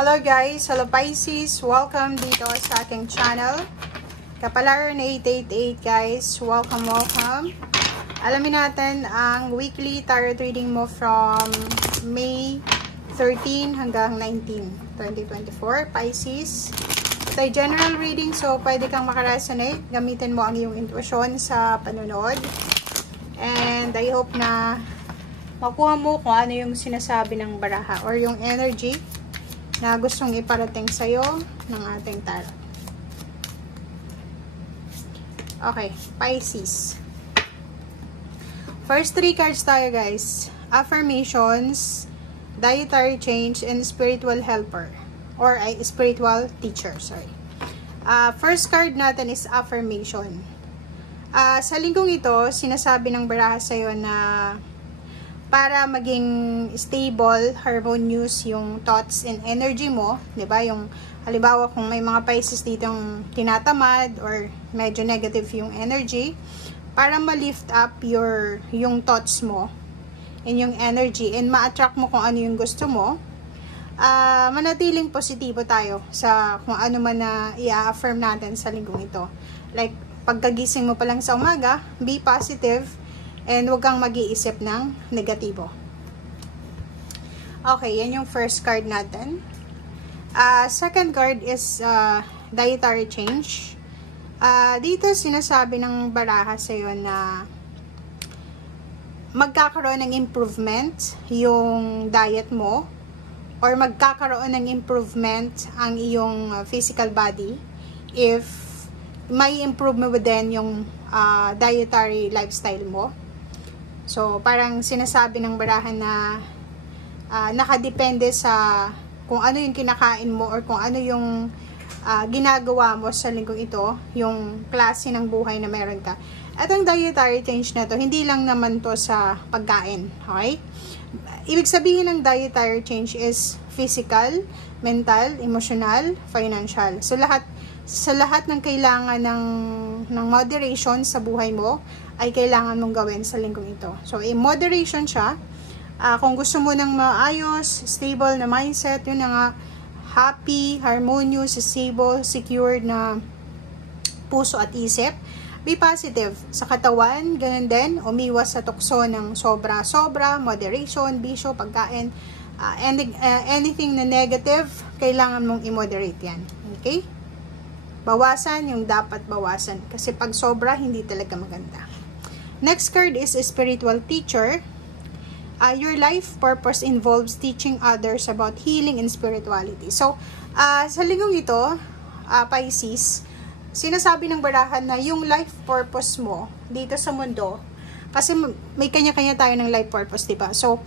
Hello guys, hello Pisces, welcome dito sa aking channel. Kapalaran 888 guys, welcome. Alamin natin ang weekly tarot reading mo from May 13 hanggang 19, 2024, Pisces. Ito ay general reading, so pwede kang makaresonate. Gamitin mo ang iyong intuition sa panunod. And I hope na makuha mo kung ano yung sinasabi ng baraha or yung energy na gustong iparating sa'yo ng ating tarot. Okay, Pisces. First 3 cards tayo guys. Affirmations, dietary change, and spiritual helper. Or spiritual teacher, sorry. First card natin is affirmation. Sa linggong ito, sinasabi ng baraha sa'yo na para maging stable, harmonious yung thoughts and energy mo, 'di ba? Yung halimbawa kung may mga Pisces ditong tinatamad or medyo negative yung energy, para ma-lift up yung thoughts mo and yung energy and ma-attract mo kung ano yung gusto mo, manatiling positibo tayo sa kung ano man na i-affirm natin sa linggong ito. Like, pagkagising mo pa lang sa umaga, be positive and huwag kang mag-iisip ng negatibo. Okay, yan yung first card natin. Second card is dietary change. Dito sinasabi ng baraha sa'yo na magkakaroon ng improvement yung diet mo or magkakaroon ng improvement ang iyong physical body if may improvement din yung dietary lifestyle mo. So, parang sinasabi ng barahan na nakadepende sa kung ano yung kinakain mo or kung ano yung ginagawa mo sa linggong ito, yung klase ng buhay na meron ka. At ang dietary change na to, hindi lang naman to sa pagkain, okay? Ibig sabihin ng dietary change is physical, mental, emotional, financial. So, sa lahat ng kailangan ng moderation sa buhay mo, ay kailangan mong gawin sa linggong ito. So, in moderation siya. Kung gusto mo ng maayos, stable na mindset, yun na nga, happy, harmonious, stable, secured na puso at isip. Be positive sa katawan, ganun din, umiwas sa tukso ng sobra-sobra, moderation, bisyo, pagkain, anything na negative, kailangan mong i-moderate yan. Okay? Bawasan yung dapat bawasan. Kasi pag sobra, hindi talaga maganda. Next card is a spiritual teacher. Your life purpose involves teaching others about healing and spirituality. So, sa linggong ito, Pisces, sinasabi ng barahan na yung life purpose mo dito sa mundo, kasi may kanya-kanya tayo ng life purpose, diba? So,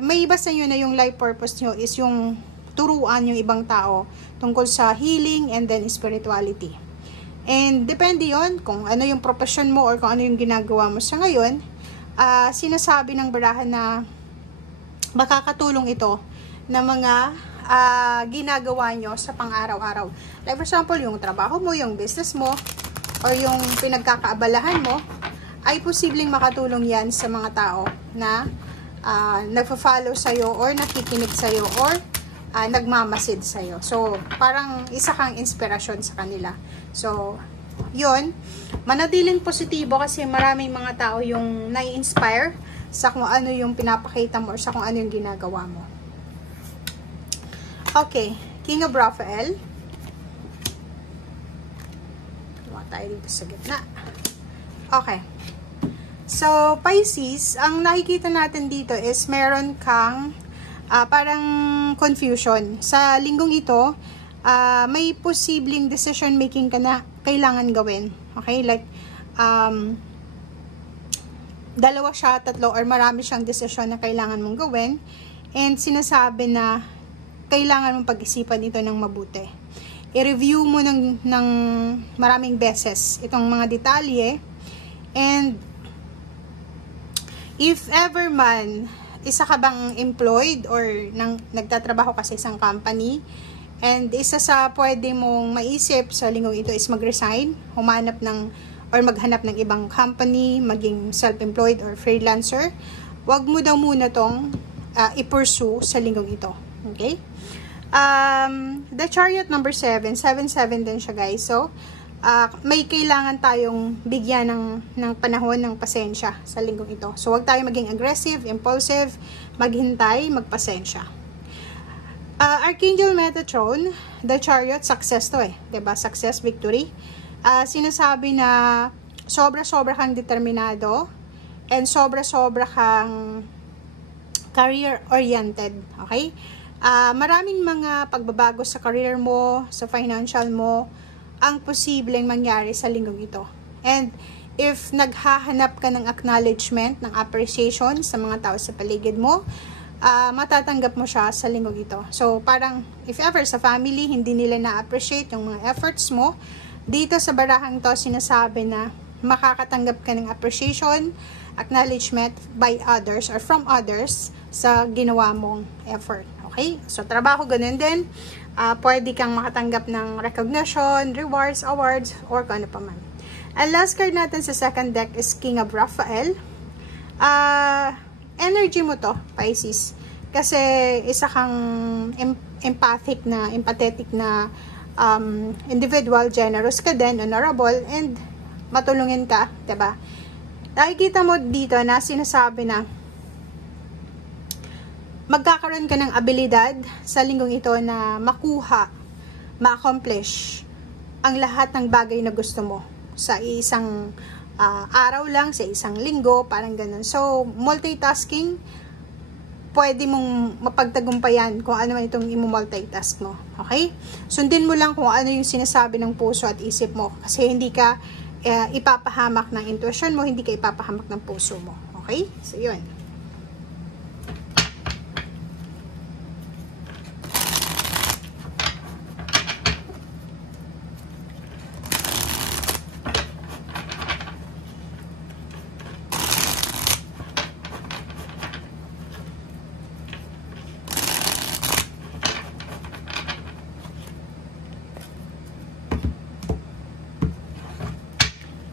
may iba sa inyo na yung life purpose nyo is yung turuan yung ibang tao tungkol sa healing and then spirituality. And depende yon kung ano yung profession mo or kung ano yung ginagawa mo sa ngayon. Sinasabi ng barahan na makakatulong ito na mga ginagawa nyo sa pang-araw-araw. Like for example, yung trabaho mo, yung business mo, or yung pinagkakaabalahan mo, ay posibleng makatulong yan sa mga tao na nagpa-follow sa'yo or nakikinig sa'yo or nagmamasid sa'yo. So, parang isa kang inspirasyon sa kanila. So, yun. Manatiling positibo kasi maraming mga tao yung nai-inspire sa kung ano yung pinapakita mo or sa kung ano yung ginagawa mo. Okay. King of Raphael. Tuwa tayo dito sa gitna. Okay. So, Pisces, ang nakikita natin dito is meron kang parang confusion. Sa linggong ito, may posibleng decision making ka na kailangan gawin. Okay? Like, dalawa siya, tatlo, or marami siyang decision na kailangan mong gawin. And sinasabi na kailangan mong pag-isipan ito ng mabuti. I-review mo ng maraming beses itong mga detalye. And if ever man, isa ka bang employed or nagtatrabaho ka sa isang company, and isa sa pwede mong maisip sa linggong ito is mag-resign, humanap ng or maghanap ng ibang company, maging self-employed or freelancer, wag mo daw muna tong i-pursue sa linggong ito. Okay? The Chariot number 7, 7-7 din siya guys. So, may kailangan tayong bigyan ng panahon, ng pasensya sa linggong ito. So, huwag tayo maging aggressive, impulsive, maghintay, magpasensya. Archangel Metatron, the Chariot, success to diba? Success, victory. Sinasabi na sobra-sobra kang determinado and sobra-sobra kang career-oriented. Okay? Maraming mga pagbabago sa career mo, sa financial mo, ang posibleng mangyari sa linggong ito. And if naghahanap ka ng acknowledgement, ng appreciation sa mga tao sa paligid mo, matatanggap mo siya sa linggong ito. So, parang if ever sa family, hindi nila na-appreciate yung mga efforts mo, dito sa barahang to, sinasabi na makakatanggap ka ng appreciation, acknowledgement by others or from others sa ginawa mong effort. Okay? So, trabaho ganun din. Pwede kang makatanggap ng recognition, rewards, awards, or kung ano pa man. Ang last card natin sa second deck is King of Raphael. Energy mo to, Pisces. Kasi isa kang empathetic na individual, generous ka din, honorable, and matulungin ka, diba? Nakikita mo dito na sinasabi na magkakaroon ka ng abilidad sa linggong ito na makuha, ma-accomplish ang lahat ng bagay na gusto mo sa isang araw lang, sa isang linggo, parang ganun. So, multitasking, pwede mong mapagtagumpayan kung ano man itong i-multitask mo. Okay? Sundin mo lang kung ano yung sinasabi ng puso at isip mo. Kasi hindi ka ipapahamak ng intuition mo, hindi ka ipapahamak ng puso mo. Okay? So, yun.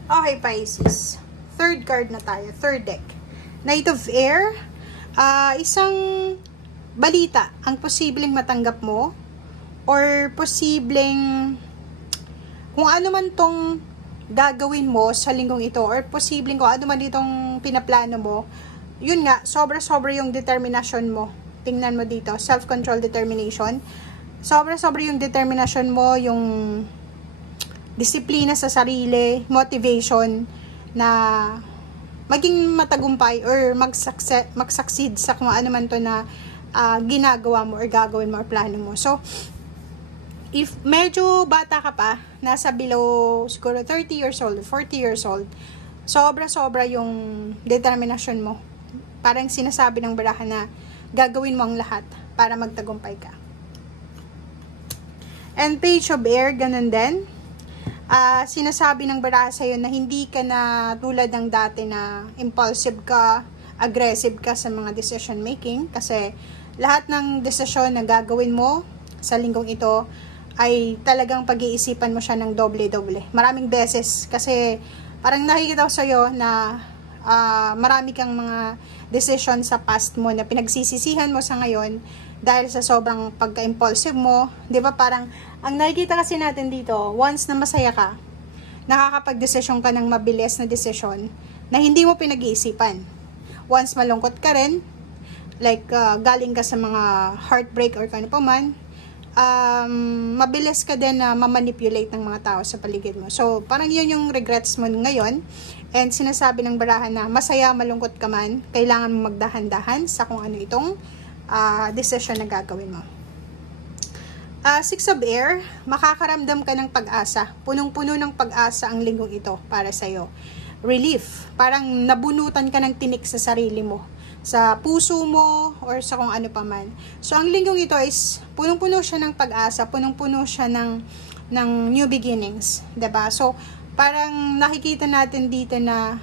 Okay, Pisces. Third card na tayo. Third deck. Knight of Air. Isang balita ang posibleng matanggap mo or posibleng kung ano man tong gagawin mo sa linggong ito or posibleng kung ano man itong pinaplano mo, yun nga, sobra-sobra yung determination mo. Tingnan mo dito. Self-control, determination. Sobra-sobra yung determination mo, yung disiplina sa sarili, motivation na maging matagumpay or mag-succeed sa kung ano man to na ginagawa mo or gagawin mo or plano mo. So, if medyo bata ka pa, nasa below siguro 30 years old, 40 years old, sobra-sobra yung determination mo. Parang sinasabi ng baraha na gagawin mo ang lahat para magtagumpay ka. And Page of Air, ganun din. Sinasabi ng baraha sa'yo na hindi ka na tulad ng dati na impulsive ka, aggressive ka sa mga decision making kasi lahat ng desisyon na gagawin mo sa linggong ito ay talagang pag-iisipan mo siya ng doble-doble. Maraming beses kasi parang nakikita ko sa'yo na marami kang mga decision sa past mo na pinagsisisihan mo sa ngayon dahil sa sobrang pagka-impulsive mo. Di ba parang ang nakikita kasi natin dito, once na masaya ka, nakakapag-desisyon ka ng mabilis na desisyon na hindi mo pinag-iisipan. Once malungkot ka rin, like galing ka sa mga heartbreak or kano pa man, mabilis ka din na mamanipulate ng mga tao sa paligid mo. So, parang yun yung regrets mo ngayon. And sinasabi ng barahan na masaya, malungkot ka man, kailangan mo magdahan-dahan sa kung ano itong decision na gagawin mo. Six of Air, makakaramdam ka ng pag-asa. Punong-puno ng pag-asa ang linggong ito para sa'yo. Relief, parang nabunutan ka ng tinik sa sarili mo, sa puso mo, or sa kung ano pa man. So, ang linggong ito is, punong-puno siya ng pag-asa, punong-puno siya ng new beginnings. Diba? So, parang nakikita natin dito na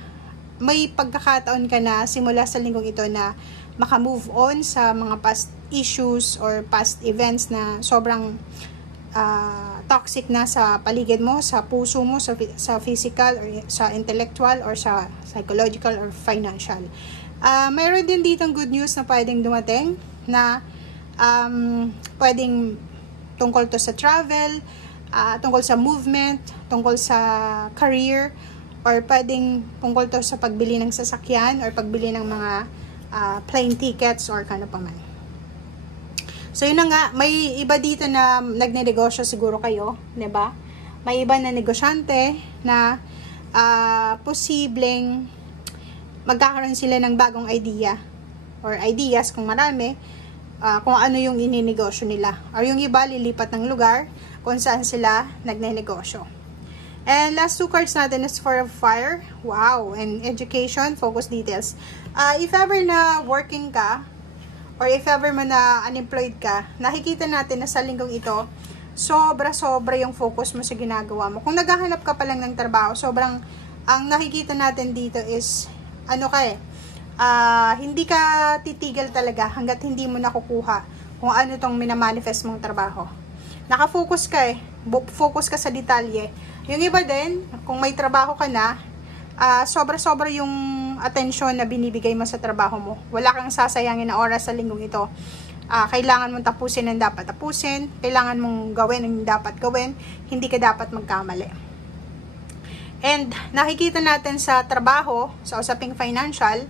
may pagkakataon ka na simula sa linggong ito na maka-move on sa mga past issues or past events na sobrang toxic na sa paligid mo, sa puso mo, sa physical or sa intellectual or sa psychological or financial. Mayroon din ditong good news na pwedeng dumating na pwedeng tungkol to sa travel, tungkol sa movement, tungkol sa career, or pwedeng tungkol to sa pagbili ng sasakyan or pagbili ng mga plane tickets or kano pa man. So yun na nga, may iba dito na nagnenegosyo siguro kayo, 'di ba? May iba na negosyante na posibleng magkakaroon sila ng bagong idea or ideas kung marami, kung ano yung ininegosyo nila. Or yung iba lilipat ng lugar kung saan sila nagnenegosyo. And last two cards natin is for fire. Wow, and education, focus details. If ever na working ka, or if ever man na unemployed ka, nakikita natin na sa linggong ito, sobra-sobra yung focus mo sa ginagawa mo. Kung naghahanap ka pa lang ng trabaho, sobrang, ang nakikita natin dito is, hindi ka titigil talaga hanggat hindi mo nakukuha kung ano tong minamanifest mong trabaho. Nakafocus ka focus ka sa detalye. Yung iba din, kung may trabaho ka na, sobra-sobra yung atensyon na binibigay mo sa trabaho mo. Wala kang sasayangin na oras sa linggong ito. Kailangan mong tapusin ang dapat tapusin, kailangan mong gawin ang dapat gawin, hindi ka dapat magkamali. And nakikita natin sa trabaho, sa usaping financial,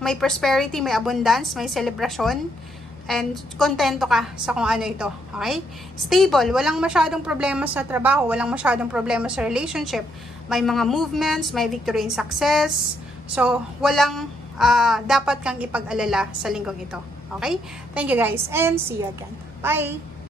may prosperity, may abundance, may celebration, and kontento ka sa kung ano ito. Okay? Stable, walang masyadong problema sa trabaho, walang masyadong problema sa relationship. May mga movements, may victory in success. So, walang dapat kang ipag-alala sa linggong ito. Okay? Thank you guys and see you again. Bye!